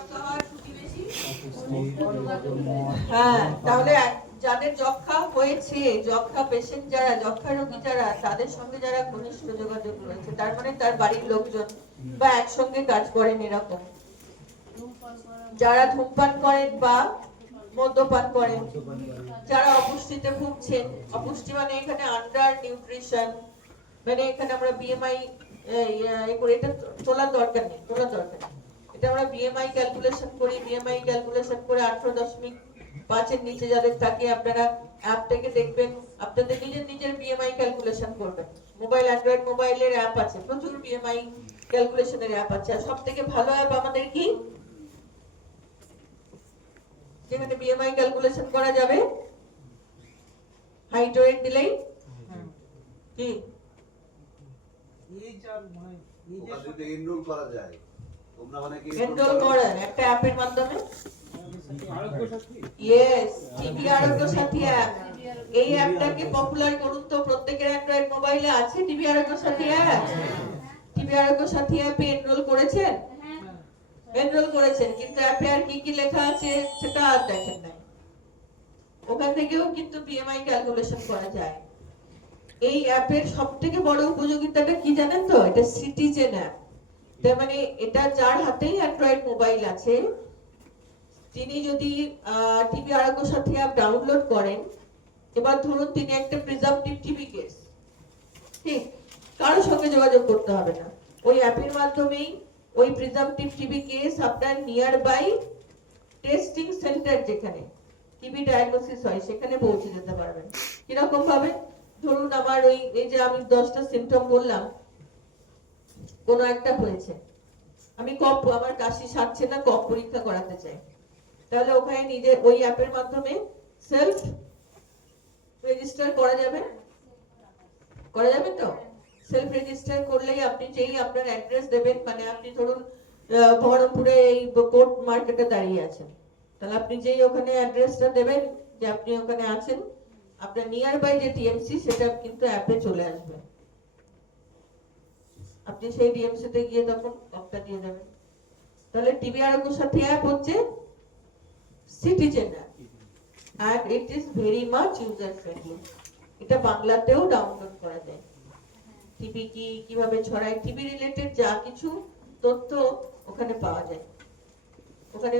যক্ষা হওয়ার ঝুঁকি বেশি? হ্যাঁ, তাহলে যাদের যক্ষা হয়েছে, যক্ষা পেশেন্ট যারা, যক্ষা রোগী যারা, তাদের সঙ্গে যারা ঘনিষ্ঠ যোগাযোগ রয়েছে, তার মানে তার বাড়ির লোকজন বা একসঙ্গে কাজ করেন এরকম, যারা ধূমপান করেন বা মদ্যপান করেন, যারা অপুষ্টিতে ভুগছেন, অপুষ্টি মানে এখানে আন্ডার নিউট্রিশন, মানে এখানে আমরা বিএমআই এটা তোলার দরকার নেই, এটা আমরা বিএমআই ক্যালকুলেশন করি, বিএমআই ক্যালকুলেশন করে 18.5 এর নিচে যাদের থাকে আপনারা অ্যাপ থেকে দেখবেন, আপনাদের নিজের বিএমআই ক্যালকুলেশন করবেন। মোবাইল, অ্যান্ড্রয়েড মোবাইলের অ্যাপ আছে, প্রচুর বিএমআই ক্যালকুলেশনের অ্যাপ আছে। আর সবথেকে ভালো অ্যাপ আমাদের কি, যেখানে বিএমআই ক্যালকুলেশন করা যাবে, হাইট ওয়েট দিলেই কি এনরোল করা যায়। তোমরা অনেকে এনরোল করেন একটা অ্যাপের মাধ্যমে। ইয়েস, টিবি আরোগ্য সাথী অ্যাপ। এই অ্যাপটাকে পপুলার করুন তো, প্রত্যেকের অ্যান্ড্রয়েড মোবাইলে আছে টিবি আরোগ্য সাথী অ্যাপ। টিবি আরোগ্য সাথী অ্যাপে এনরোল করেছেন? এনরোল করেছেন, কিন্তু অ্যাপে আর কি কি লেখা আছে সেটা আর দেখেন নাই। ওখান থেকেও কিন্তু বিএমআই ক্যালকুলেশন করা যায়। এই অ্যাপের সবথেকে বড় উপযোগিতাটা কি জানেন তো? এটা সিটিজেন অ্যাপ। তার মানে এটা যার হাতেই অ্যান্ড্রয়েড মোবাইল আছে, তিনি যদি টিবি আরোগ্য সাথী অ্যাপ ডাউনলোড করেন, এবার ধরুন তিনি একটা প্রিজার্ভটিভ টিবি কেস, ঠিক, কারোর সঙ্গে যোগাযোগ করতে হবে না, ওই অ্যাপের মাধ্যমেই ওই প্রিজার্ভটিভ টিবি কেস আপনার নিয়ার বাই টেস্টিং সেন্টার যেখানে টিবি ডায়াগনোসিস হয় সেখানে পৌঁছে যেতে পারবেন। কিরকম ভাবে? ধরুন আমার এই যে আমি 10টা সিম্পটম বললাম, কোনো একটা হয়েছে, আমি কফ, আমার কাশি সারছে না, কফ পরীক্ষা করাতে চাই, তাহলে ওখানে নিজে ওই অ্যাপের মাধ্যমে সেলফ রেজিস্টার করা যাবে তো? সেলফ রেজিস্টার করলেই আপনি যেই আপনার অ্যাড্রেস দেবেন, মানে আপনি ধরুন বহরমপুরে এই কোর্ট মার্কেটে দাঁড়িয়ে আছেন, তাহলে আপনি যেই ওখানে অ্যাড্রেসটা দেবেন যে আপনি ওখানে আছেন, আপনার নিয়ার বাই যে টিএমসি সেটা কিন্তু অ্যাপে চলে আসবে। আপনি সেই ডিএমসি তে গিয়ে তখন কপটা দিয়ে দেবেন। তাহলে টিবি আরোগ্য সাথী অ্যাপ হচ্ছে citizen app, and it is very much user friendly. এটা বাংলাতেও ডাউনলোড করা যায়। টিবি কি, কিভাবে ছড়ায়, টিবি রিলেটেড যা কিছু তথ্য ওখানে পাওয়া যায়। ওখানে